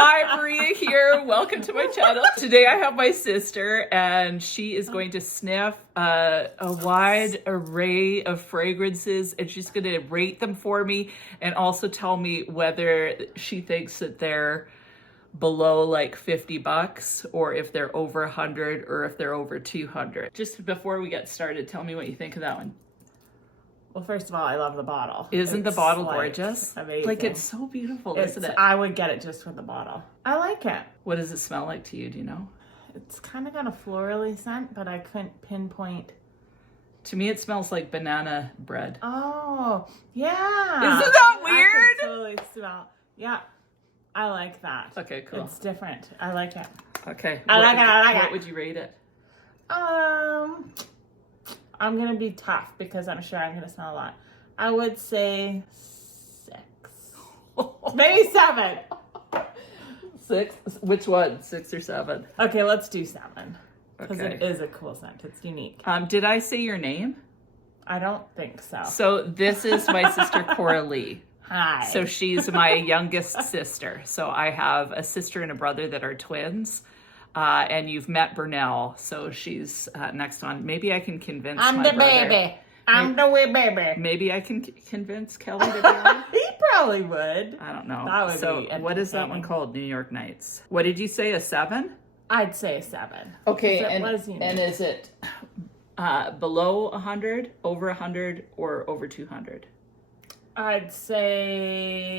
Hi, Maria here. Welcome to my channel. Today I have my sister and she is going to sniff a wide array of fragrances and she's going to rate them for me and also tell me whether she thinks that they're below like 50 bucks or if they're over 100 or if they're over 200. Just before we get started, tell me what you think of that one. Well, first of all, I love the bottle. Isn't the bottle gorgeous? Amazing. Like, it's so beautiful, isn't it? I would get it just for the bottle. I like it. What does it smell like to you? Do you know? It's kind of got a florally scent, but I couldn't pinpoint. To me, it smells like banana bread. Oh, yeah. Isn't that weird? I can totally smell. Yeah, I like that. Okay, cool. It's different. I like it. Okay. I like it. What would you rate it? I'm going to be tough because I'm sure I'm going to smell a lot. I would say 6. Maybe 7. 6? Which one? 6 or 7? Okay, let's do 7. Because Okay. it is a cool scent. It's unique. Did I say your name? I don't think so. So this is my sister Cora-Lea. Hi. So she's my youngest sister. So I have a sister and a brother that are twins. And you've met Burnell, so she's next on. Maybe I can convince I'm my the brother. baby. I'm the wee baby. Maybe I can convince Kelly to be on. He probably would. I don't know. That would so be what is that one entertaining. called? New York Nights. What did you say? A 7? I'd say 7. Okay, It was unique. and is it below 100, over 100, or over 200? I'd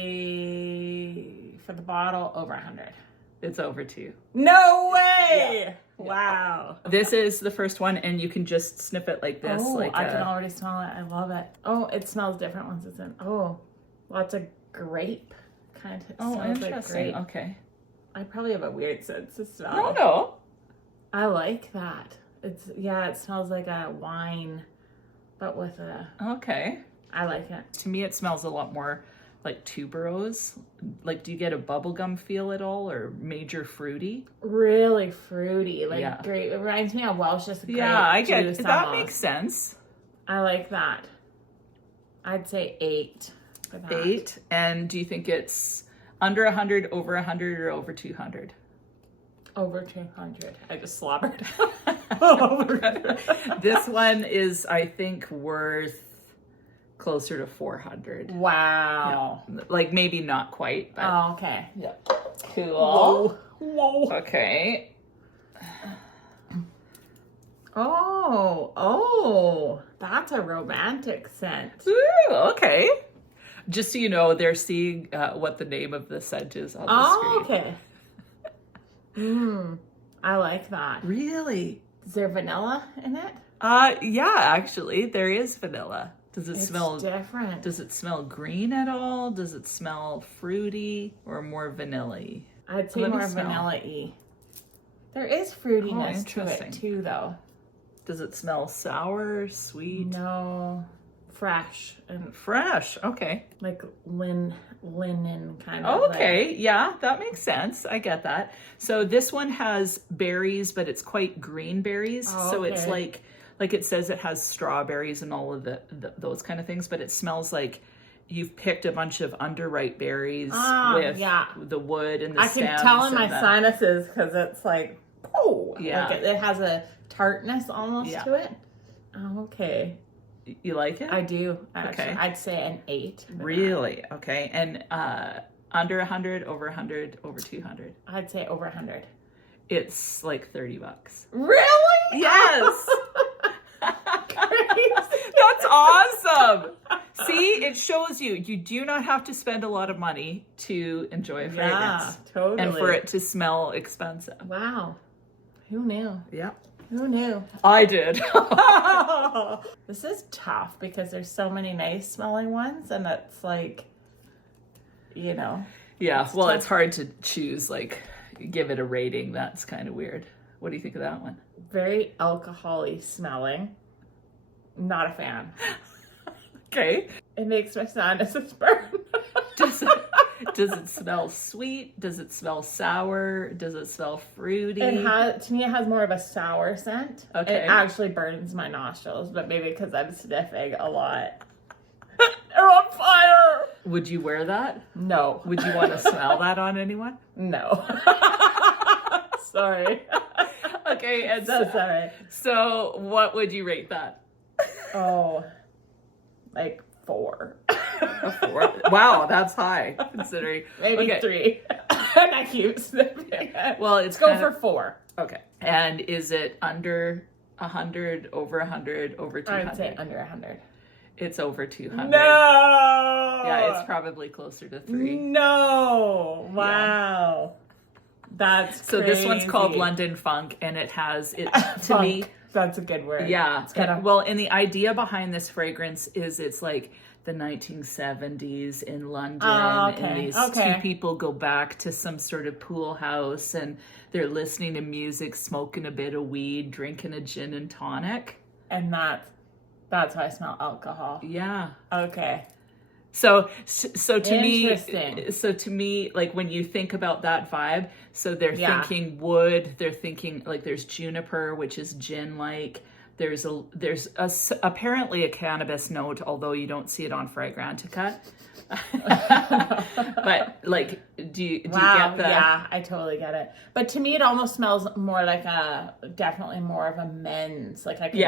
say for the bottle, over 100. It's over 2. No way! Yeah. Wow. This is the first one, and you can just sniff it like this. Oh, like I can already smell it. I love it. Oh, it smells different once it's in. Oh, lots of grape. Kind of Oh, smells like interesting. grape. Okay. I probably have a weird sense of smell. No. I like that. It smells like a wine, but with a. Okay. I like it. To me, it smells a lot more like tuberose. Like, do you get a bubblegum feel at all, or major fruity? Really fruity, like Yeah. grape. It reminds me of Welch's grape Yeah, I get juice that. almost. Makes sense. I like that. I'd say 8 for that. 8. And do you think it's under 100, over 100, or over 200? Over 200. I just slobbered. This one is, I think, worth closer to 400. Wow. Yeah. Like, maybe not quite, but Oh, okay. yeah. Cool. Whoa. Okay. Oh, that's a romantic scent. Ooh, okay. Just so you know, they're seeing what the name of the scent is on the Oh, screen. okay. I like that. Really? Is there vanilla in it? Yeah, actually, there is vanilla. Does it It's smell different. Does it smell green at all? Does it smell fruity or more vanilla-y? I'd say Let me more smell. vanilla-y. There is fruitiness to interesting. it too, though. Does it smell sour, sweet? No, fresh and Fresh. Okay. like linen kind of. Okay. Yeah, that makes sense. I get that. So this one has berries, but it's quite green berries. Oh, So it's okay. like it says it has strawberries and all of those kind of things, but it smells like you've picked a bunch of underripe berries with yeah. the wood and the I stems. can tell in my and the- sinuses because it's like, oh, Yeah. like it has a tartness almost Yeah. to it. Oh, okay, You like it? I do. Actually. Okay. I'd say an 8. for that. Really? Okay. And under 100, over 100, over 200. I'd say over 100. It's like 30 bucks. Really? Yes. Crazy. That's awesome. See, it shows you do not have to spend a lot of money to enjoy a fragrance. Yeah, totally. And for it to smell expensive. Wow. Who knew? Yeah. Who knew? I did. This is tough because there's so many nice smelling ones and it's like, you know. Yeah, well, tough. it's hard to choose, like, give it a rating. That's kind of weird. What do you think of that one? Very alcohol-y smelling. Not a fan. Okay. It makes my sinuses burn. Does it smell sweet? Does it smell sour? Does it smell fruity? To me, it has more of a sour scent. Okay. It actually burns my nostrils, but maybe because I'm sniffing a lot. They're on fire! Would you wear that? No. Would you want to smell that on anyone? No. Sorry. Okay, and So sorry. so what would you rate that? Oh, like 4. A 4? Wow, that's high considering. Maybe 3. And I keep sniffing. Well, Let's go for 4. Okay. And is it under 100, over 100, over 200? I would say under 100. It's over 200. No! Yeah, it's probably closer to 3. No! Wow. That's So crazy. this one's called London Funk, and it has, it to Funk. me... That's a good word. Yeah. It's kinda... Well, and the idea behind this fragrance is it's like the 1970s in London, and these two people go back to some sort of pool house, and they're listening to music, smoking a bit of weed, drinking a gin and tonic. And that's how I smell alcohol. Yeah. Okay. So to me, like when you think about that vibe, so they're thinking wood, they're thinking like there's juniper, which is gin-like. There's apparently a cannabis note, although you don't see it on Fragrantica. But like, do you get that? Yeah, I totally get it. But to me, it almost smells more like definitely more of a men's. Like I could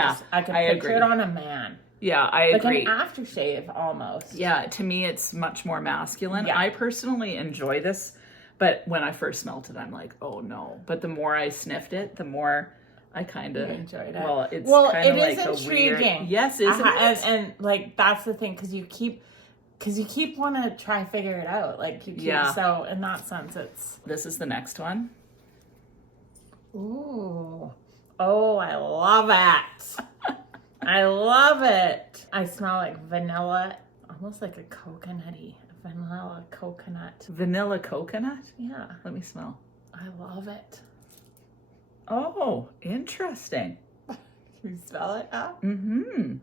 picture it on a man. Yeah, I agree. Like an aftershave almost. Yeah, to me, it's much more masculine. Yeah. I personally enjoy this, but when I first smelled it, I'm like, oh no. But the more I sniffed it, the more I kind of enjoyed it. Well, it's kind of like intriguing. A weird... Yes, isn't it? And like that's the thing, because you keep want to try figure it out. Like you keep so in that sense, it's. This is the next one. Ooh, oh, I love it. I love it. I smell like vanilla, almost like a coconutty, vanilla coconut. Vanilla coconut? Yeah. Let me smell. I love it. Oh, interesting. Can you smell it now? Mm-hmm.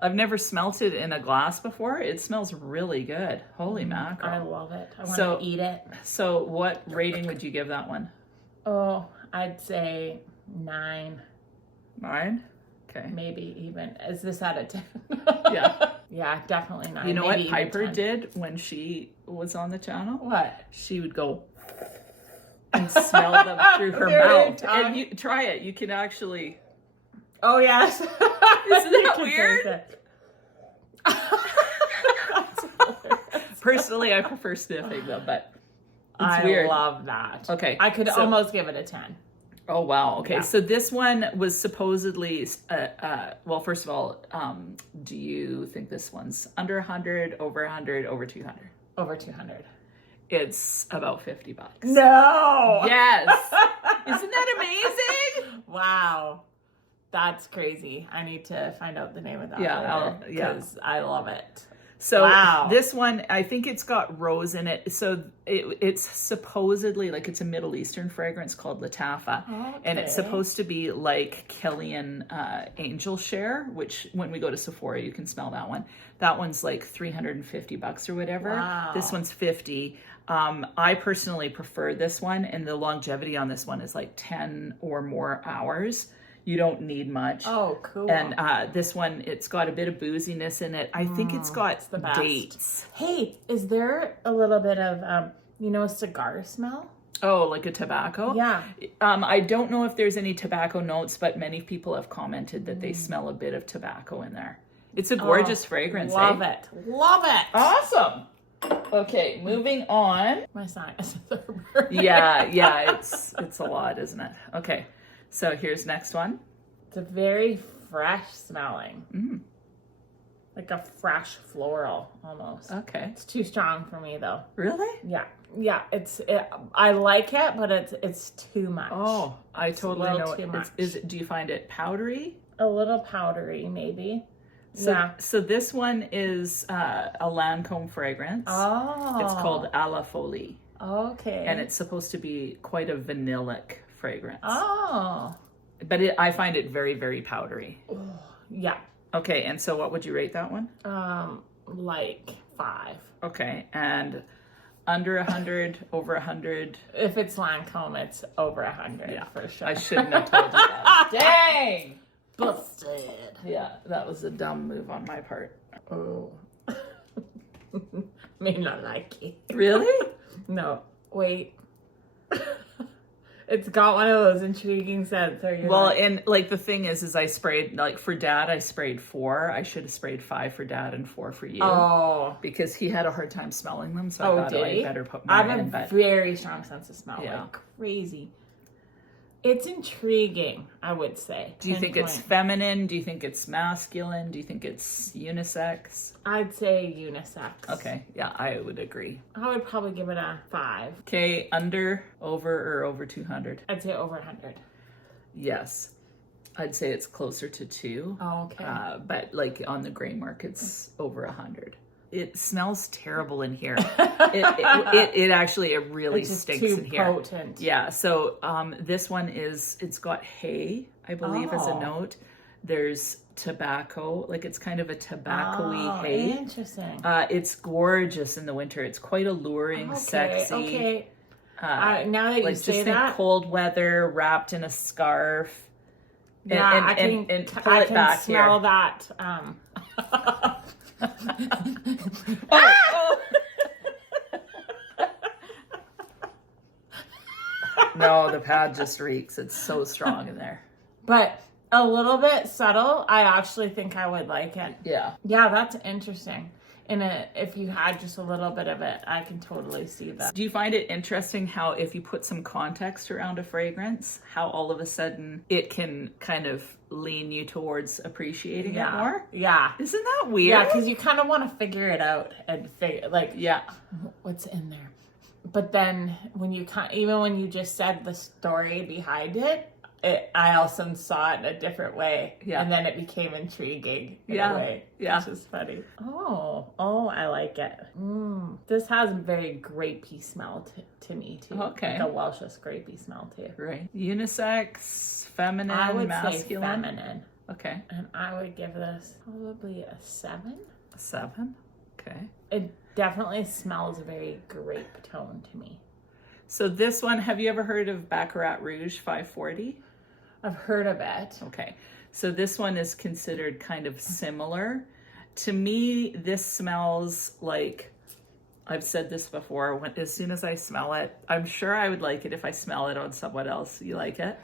I've never smelt it in a glass before. It smells really good. Holy mackerel. I love it. I want to eat it. So what rating would you give that one? Oh, I'd say 9. 9? Okay. Maybe even. Is this out of 10? Yeah. Yeah, definitely 9. You know maybe what Piper 10. did when she was on the channel? What? She would go and smell them through her mouth. And you try it. You can actually... Oh, yes. Isn't that weird? Personally, I prefer sniffing them, but it's weird. I love that. Okay. I could almost give it a 10. Oh, wow. Okay. Yeah. So this one was supposedly, well, first of all, do you think this one's under 100, over 100, over 200? Over 200. It's about $50. No! Yes. Isn't that amazing? Wow. That's crazy. I need to find out the name of that because I love it. So this one, I think it's got rose in it. So it's supposedly like it's a Middle Eastern fragrance called Latafa. And it's supposed to be like Killian Angel Share, which when we go to Sephora, you can smell that one. That one's like $350 or whatever. Wow. This one's $50. I personally prefer this one, and the longevity on this one is like 10 or more hours. You don't need much. Oh, cool. And this one, it's got a bit of booziness in it. I think it's got the best. dates. Hey, is there a little bit of, a cigar smell? Oh, like a tobacco? Yeah. I don't know if there's any tobacco notes, but many people have commented that they smell a bit of tobacco in there. It's a gorgeous fragrance. Love it. Love it. Awesome. Okay, moving on. My sinuses are burning. Yeah, it's a lot, isn't it? Okay. So here's next one. It's a very fresh smelling. Like a fresh floral almost. Okay. It's too strong for me though. Really? Yeah. I like it, but it's too much. Oh, I totally know too much. Do you find it powdery? A little powdery, maybe. So this one is a Lancome fragrance. Oh. It's called Alafoli. Okay. And it's supposed to be quite a vanillic fragrance. Oh. But I find it very, very powdery. Oh, yeah. Okay, and so what would you rate that one? Like 5. Okay, and under 100, over 100? If it's Lancome, it's over 100 for sure. I shouldn't have told you that. Dang! Busted. Yeah, that was a dumb move on my part. Oh. Maybe not Nike. Really? No, wait. It's got one of those intriguing scents. Well, and like the thing is I sprayed, like for Dad, I sprayed 4. I should have sprayed 5 for Dad and 4 for you. Oh. Because he had a hard time smelling them, so I thought I better put I mine in. have a very strong sense of smell, Yeah. like crazy. It's intriguing, I would say. Do you think it's feminine? Do you think it's masculine? Do you think it's unisex? I'd say unisex. Okay, yeah, I would agree. I would probably give it a 5. Okay, under, over, or over 200? I'd say over 100. Yes. I'd say it's closer to 2. Oh, okay. But like on the gray market's over 100. It smells terrible in here. It actually, it really it's just stinks too in here. Potent. Yeah. So this one it's got hay, I believe, as a note. There's tobacco, like it's kind of a tobacco-y hay. Interesting. It's gorgeous in the winter. It's quite alluring, sexy. Okay. Now that you like say just that, think cold weather, wrapped in a scarf. Yeah, I can smell that. Oh. No, the pad just reeks. It's so strong in there. But a little bit subtle. I actually think I would like it. Yeah. Yeah, that's interesting. And if you had just a little bit of it, I can totally see that. Do you find it interesting how if you put some context around a fragrance, how all of a sudden it can kind of lean you towards appreciating it more? Yeah. Isn't that weird? Yeah, because you kind of want to figure it out and figure, like, yeah, what's in there. But then when you even when you just said the story behind it, I also saw it in a different way. Yeah. And then it became intriguing in a way. Yeah. Which is funny. Oh, I like it. This has a very grapey smell to me, too. Okay. Like a Welsh's grapey smell, too. Right. Unisex, feminine, I would masculine? say feminine. Okay. And I would give this probably a 7. A 7? Okay. It definitely smells very grape tone to me. So this one, have you ever heard of Baccarat Rouge 540? I've heard of it. Okay. So this one is considered kind of similar. To me, this smells like, I've said this before, as soon as I smell it, I'm sure I would like it if I smell it on someone else. You like it?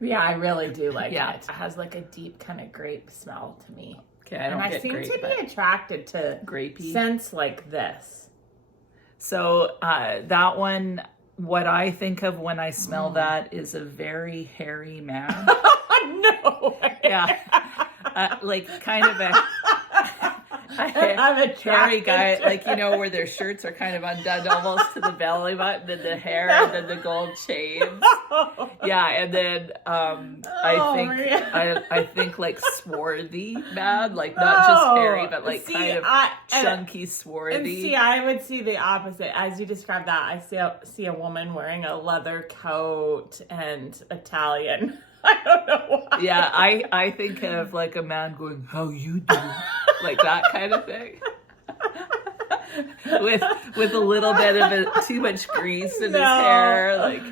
Yeah, I really do like Yeah. it. It has like a deep kind of grape smell to me. Okay, I seem to be attracted to grapey scents like this. So that one, what I think of when I smell that is a very hairy man. No way. Yeah. Like kind of a hairy guy, like, you know, where their shirts are kind of undone almost to the belly button, and the hair, and then the gold chains. Yeah, and then I think like swarthy man, like not just hairy, but like chunky swarthy. And see, I would see the opposite. As you described that, I see a woman wearing a leather coat and Italian. I don't know why. Yeah, I think of like a man going, "How you do?" Like that kind of thing. with a little bit of too much grease in his hair, like.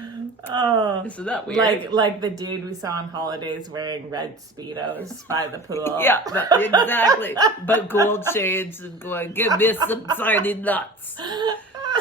Oh, isn't that weird? Like the dude we saw on Holidays wearing red Speedos by the pool. Yeah, exactly. But gold chains and going, give me some tiny nuts.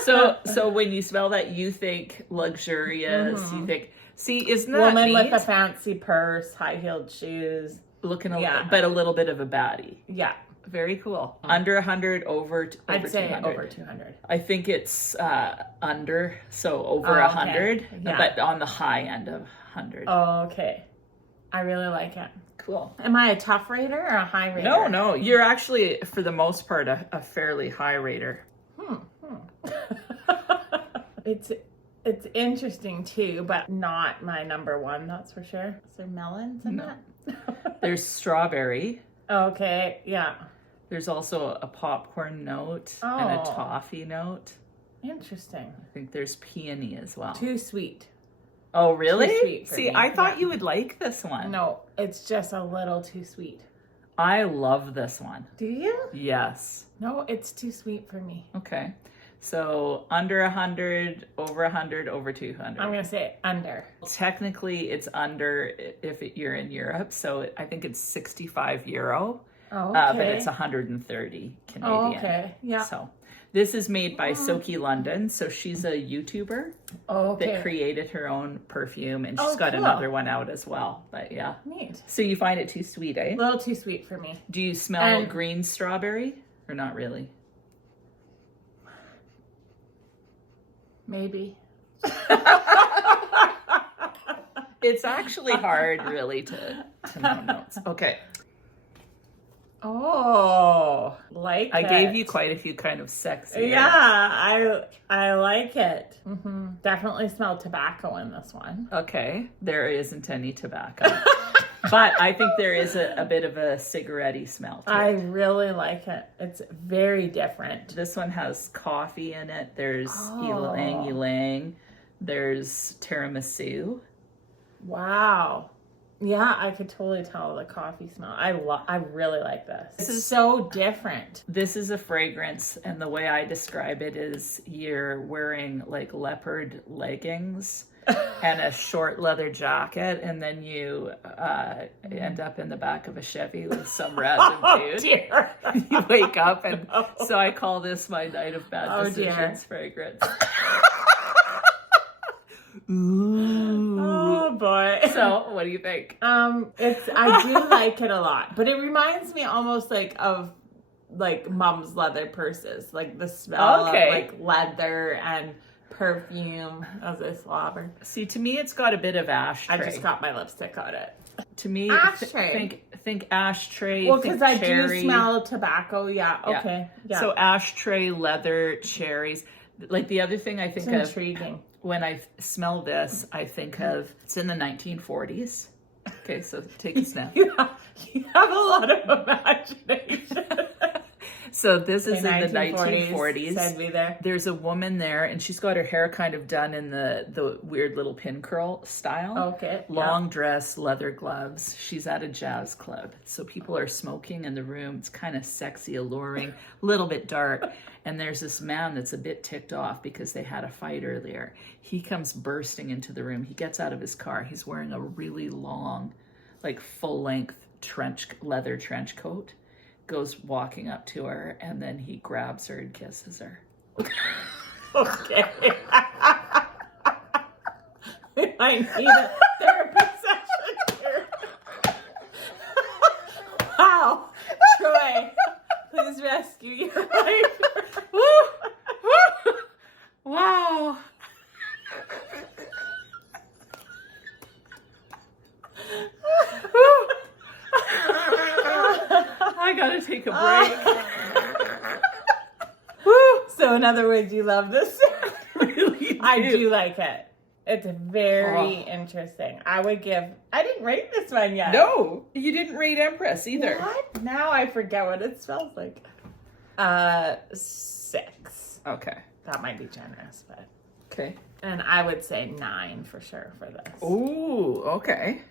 So when you smell that, you think luxurious. You think, see, isn't that woman neat? with a fancy purse, high-heeled shoes, looking but a little bit of a baddie. Yeah. Very cool. Under 100, over I'd say 200. over 200. I think it's under, so over 100, yeah. But on the high end of 100. Oh, okay. I really like it. Cool. Am I a tough rater or a high rater? No. You're actually, for the most part, a fairly high rater. It's interesting too, but not my number one, that's for sure. Is there melons in that? There's strawberry. Okay, yeah. There's also a popcorn note and a toffee note. Interesting. I think there's peony as well. Too sweet. Oh, really? Too sweet for See, me. I thought you would like this one. No, it's just a little too sweet. I love this one. Do you? Yes. No, it's too sweet for me. Okay. So under 100, over 100, over 200. I'm going to say under. Technically, it's under if you're in Europe. So I think it's 65 euro. Oh, okay. But it's 130 Canadian. Oh, okay. Yeah. So This is made by Soki London. So she's a YouTuber that created her own perfume, and she's got another one out as well. But yeah. Neat. So you find it too sweet, eh? A little too sweet for me. Do you smell green strawberry or not really? Maybe. It's actually hard really to know notes. Okay. Oh, I gave you quite a few kind of sexy. Yeah, I like it. Definitely smell tobacco in this one. Okay, there isn't any tobacco. But I think there is a bit of a cigarette-y smell to it. I really like it. It's very different. This one has coffee in it. There's ylang ylang. There's tiramisu. Wow. Yeah, I could totally tell the coffee smell. I really like this. This is so different. This is a fragrance, and the way I describe it is you're wearing like leopard leggings and a short leather jacket, and then you end up in the back of a Chevy with some random dude. Dear. You wake up, and so I call this my night of bad decisions fragrance. Ooh. Oh boy. So what do you think? I do like it a lot, but it reminds me almost like of like mom's leather purses, like the smell of like leather and perfume as a slobber. See, to me, it's got a bit of ashtray. I just got my lipstick on it. To me, ashtray. Think ashtray. Well, because I do smell tobacco. Yeah. Okay. Yeah. So ashtray, leather, cherries. Like the other thing I think of. Intriguing. When I smell this, I think of, it's in the 1940s. Okay, so take a sniff. You have a lot of imagination. So this is in the 1940s. Send me there. There's a woman there, and she's got her hair kind of done in the weird little pin curl style. Okay. Long dress, leather gloves. She's at a jazz club. So people are smoking in the room. It's kind of sexy, alluring, a little bit dark. And there's this man that's a bit ticked off because they had a fight earlier. He comes bursting into the room. He gets out of his car. He's wearing a really long, like full-length leather trench coat. Goes walking up to her, and then he grabs her and kisses her. Okay. I need a therapy session here. Wow. Troy, please rescue your wife. Wow. I gotta take a break. So in other words, you love this? Really do. I do like it. It's very interesting. I didn't rate this one yet. No, you didn't rate Empress either. What? Now I forget what it smells like. 6. Okay. That might be generous, but. Okay. And I would say 9 for sure for this. Ooh, okay.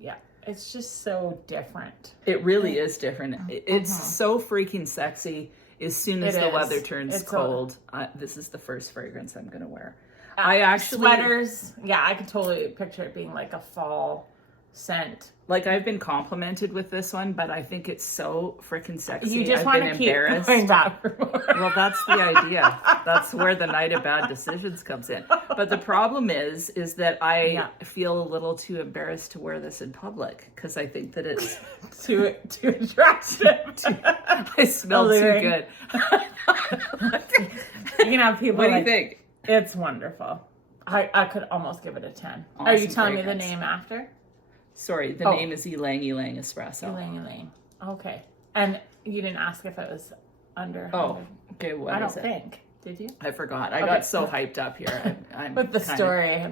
Yeah. It's just so different. It really is different. It's so freaking sexy. As soon as the weather turns cold, this is the first fragrance I'm going to wear. I actually... Sweaters. Yeah, I could totally picture it being like a fall scent. Like, I've been complimented with this one, but I think it's so freaking sexy. You just want to keep going back for more. Well, that's the idea. That's where the night of bad decisions comes in. But the problem is that I feel a little too embarrassed to wear this in public because I think that it's too attractive. I smell too good. You can have people. What do you think? It's wonderful. I could almost give it a 10. Awesome. Are you telling me the name after? Sorry, the name is Ylang Ylang Espresso. Ylang Ylang. Okay. And you didn't ask if it was under 100? Oh, okay. What I is don't think. Did you? I forgot. I got so hyped up here. I'm with the story.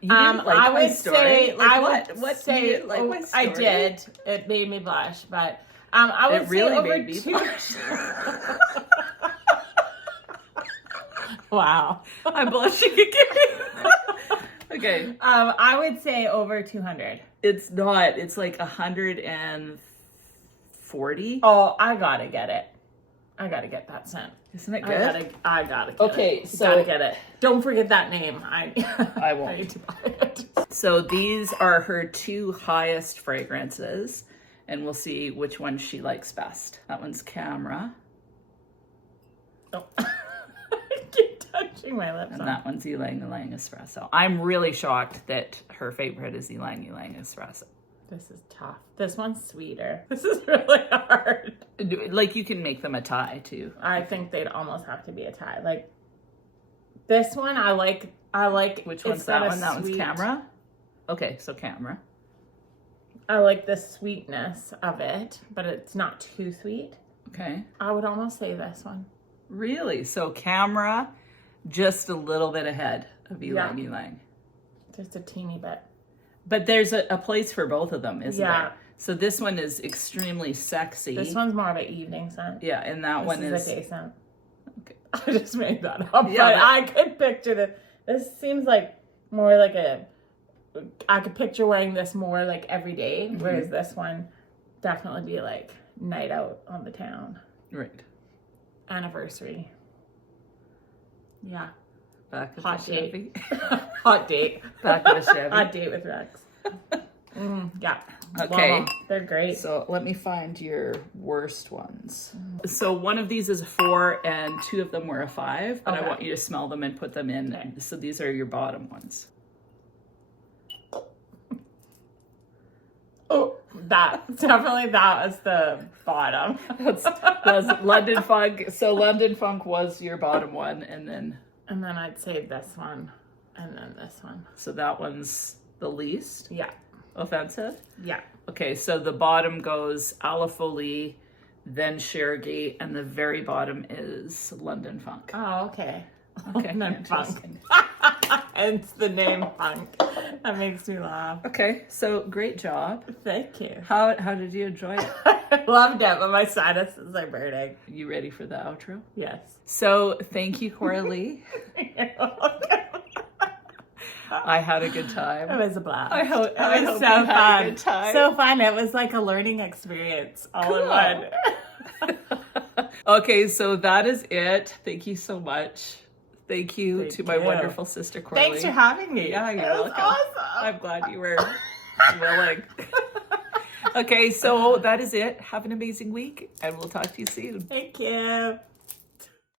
You didn't like my story? What say? You like my story? I did. It made me blush, but I would say over made me blush. Wow. I'm blushing again. Okay. I would say over 200. It's not. It's like 140. Oh, I gotta get it. I gotta get that scent. Isn't it good? I gotta get it. Okay, so gotta get it. Don't forget that name. I won't. I need to buy it. So these are her 2 highest fragrances, and we'll see which one she likes best. That one's Camera. Oh. Chewing my lips And on. that one's Ylang Ylang Espresso. I'm really shocked that her favorite is Ylang Ylang Espresso. This is tough. This one's sweeter. This is really hard. Like, you can make them a tie too. I think they'd almost have to be a tie. Like, this one, I like. Which one's that one? That one's Camera? Okay, so Camera. I like the sweetness of it, but it's not too sweet. Okay. I would almost say this one. Really? So Camera, just a little bit ahead of Ylang Ylang. Just a teeny bit. But there's a place for both of them, isn't Yeah. there? So this one is extremely sexy. This one's more of an evening scent. Yeah, and that one This is is a day scent. Okay. I just made that up. Yeah, But I could picture this. This seems like more like I could picture wearing this more like every day, whereas this one definitely be like night out on the town. Right. Anniversary. Yeah. Back with Hot the Chevy. Hot date. Back with the Chevy. Hot date with Rex. Yeah. Okay. Well, they're great. So let me find your worst ones. So one of these is a 4 and 2 of them were a 5, but I Okay. want you to smell them and put them in. Okay. So these are your bottom ones. Oh, that was the bottom. That's London Funk. So London Funk was your bottom one, and then I'd say this one, and then this one. so that one's the least Yeah. offensive. Yeah. Okay, so the bottom goes Alafoli, then Shergate, and the very bottom is London Funk. Oh, okay. Okay, London Funk. interesting. It's the name Funk. That makes me laugh. Okay, so great job. Thank you. How did you enjoy it? I loved it, but my sinuses are burning. You ready for the outro? Yes. So thank you, Cora-Lea. You're welcome. I had a good It time. was a blast. I hope it was you so had a fun. good time. So fun. It was like a learning experience all in one. Okay, so that is it. Thank you so much. Thank you Thank to my you. wonderful sister, Cora-Lea. Thanks for having me. Yeah, you're It was welcome. awesome. I'm glad you were willing. Okay, so that is it. Have an amazing week, and we'll talk to you soon. Thank you.